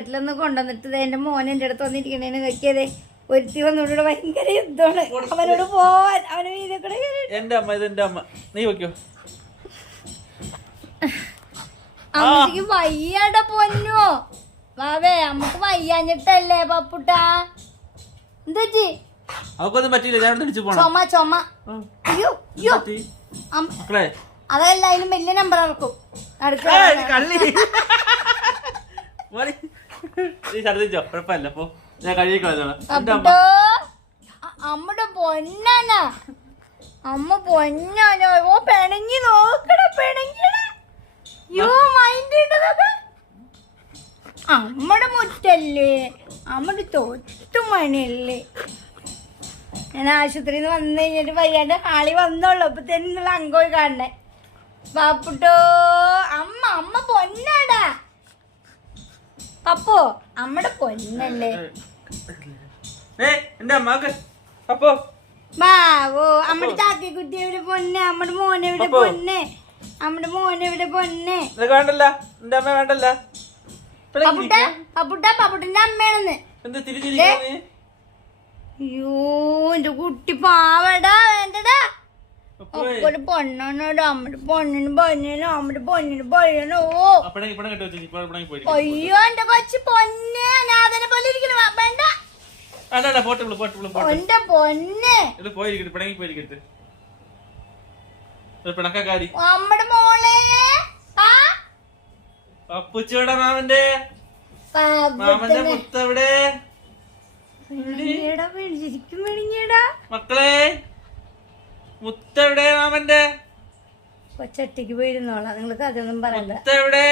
ഹോസ്പിറ്റലിൽ നിന്ന് കൊണ്ടുവന്നിട്ട് എന്റെ മോൻ എന്റെ അടുത്ത് വന്നിരിക്കണേന്ന് നോക്കിയതേ ഒരുത്തി വന്നോട് ഭയങ്കര യുദ്ധമാണ് അവനോട് പോവാൻ അവന് എന്റെ അമ്മ ഇത് എന്റെ അമ്മ. നീ വെക്കോ അമ്മയ്ക്ക് വയ്യാട പൊന്നോ. വാവേ അമ്മയ്ക്ക് വയ്യാഞ്ഞിട്ടല്ലേ പപ്പുട്ടാ? എന്താച്ചി അവക്കൊന്നും പറ്റില്ല ഞാൻ തിരിച്ചു പോണം. ചുമ ചുമ. അയ്യോ അയ്യോ. അതല്ല അതിനും വലിയ നമ്പർ ഇറക്കും. അടുത്ത ഏയ്, ഇത് കള്ളി മോനെ, നീ ഛർദിച്ചോ കുഴപ്പമില്ല അപ്പൊ ഞാൻ കഴിയിക്കളഞ്ഞോളാം എന്റെ അമ്മ. അമ്മയുടെ പൊന്നാന. അമ്മ പൊന്നാന. ഓ പിണങ്ങി നോക്കട പിണങ്ങിട. യോ മൈൻഡ് അമ്മടെ മുറ്റല്ലേ? അമ്മടെ തൊട്ടുമണല്ലേ ഞാൻ ആശുപത്രിയിൽ നിന്ന് വന്നു കഴിഞ്ഞിട്ട് വയ്യാണ്ട് ആളി വന്നോളൂ. അപ്പൊ തന്നെ അങ്കോയി കാണണേ. ബാപ്പുട്ടോ അമ്മ അമ്മ പൊന്നാടാ. പപ്പോ നമ്മുടെ പൊന്നല്ലേ? എന്റെ അമ്മയ്ക്ക്. അപ്പോ. ബാവോ അമ്മടെ താത്തിക്കുട്ടി എവിടെ പൊന്നെ? നമ്മുടെ മോനെ എവിടെ പപ്പോ. പൊന്നെ? അമ്മടെ മോനെ എവിടെ പൊന്നെ? നിനക്ക് വേണ്ടല്ല. എന്റെ അമ്മ വേണ്ടല്ല. പപ്പുട്ട പപ്പുട്ട പപ്പുട്ടന്റെ അമ്മയാണെന്ന്. എന്ത് തിരിഞ്ഞിരിക്കുന്നു അയ്യോ എന്റെ കുട്ടി പാവടാ. ഒരു പൊണ്ണാണോടാ അമ്മടെ പൊന്നിന് പൊന്നനോ അമ്മടെ പൊന്നിന് പോയി അയ്യോ എന്റെ കൊച്ചു പൊന്നെ അനാഥനെ പോലെ ഇരിക്കണ വേണ്ട. വേണ്ട പോട്ടെ വിളി പോട്ടെ വിളി പോട്ടെ. എന്റെ പൊന്നെ. ഇത് പോയിരിക്കട്ടെ പിണങ്ങി പോയിരിക്കട്ടെ. ഒരു പിണക്കാരി അമ്മടെ മോളെ പപ്പുച്ചയുടെ മാമന്റെ. മാമന്റെ മുത്തവിടെ? മക്കളെ. മുത്ത എവിടെ മാമന്റെ? കൊച്ചട്ടിക്ക് പോയിരുന്നോളാം. നിങ്ങൾ കഥയൊന്നും പറയണ്ട. മുത്ത എവിടെ?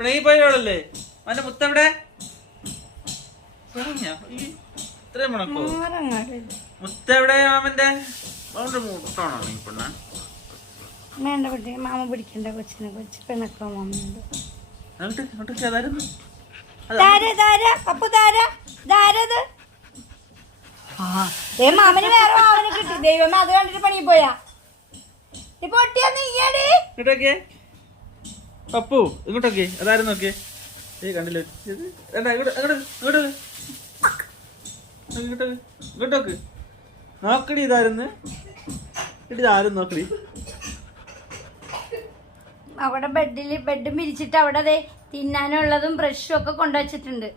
പിണങ്ങി പോയോളല്ലേ? അവന്റെ മുത്ത എവിടെ പിണങ്ങിയോ? ഈ ഇത്രയും മുണക്കോ മാറങ്ങാട് മുത്ത എവിടെ മാമന്റെ അവന്റെ മുട്ടാണോ നീ പെണ്ണ. വേണ്ട കുട്ടി മാമ പിടിക്കണ്ട കൊച്ചിനെ കൊച്ചു പിണക്കോ മാമനോട്. അങ്ങോട്ട് അങ്ങോട്ട് അതായിരുന്നു അപ്പൊ ധാര ധാരത് ഏ മാമന് വേറെ മാമന് കിട്ടി. ദൈവമേ അത് കണ്ടിട്ട് പണി പോയാ. ഇപ്പൊ പൊട്ടിയാ നീയാടി ഇങ്ങോട്ടൊക്കെ. പപ്പു ഇങ്ങോട്ടൊക്കെ. അതാരും നോക്കിയേ. കണ്ടില്ലേ. ഇത് വേണ്ട, ഇങ്ങോട്ട് അങ്ങോട്ട് ഇങ്ങോട്ട്. ഇങ്ങോട്ട് ഇങ്ങോട്ടോക്ക്. നോക്കടി ഇതായിരുന്നു ഇതാരും നോക്കടി. അവിടെ ബെഡിൽ ബെഡ് വിരിച്ചിട്ട് അവിടെ തിന്നാനുള്ളതും ബ്രഷും ഒക്കെ കൊണ്ടുവച്ചിട്ടുണ്ട്.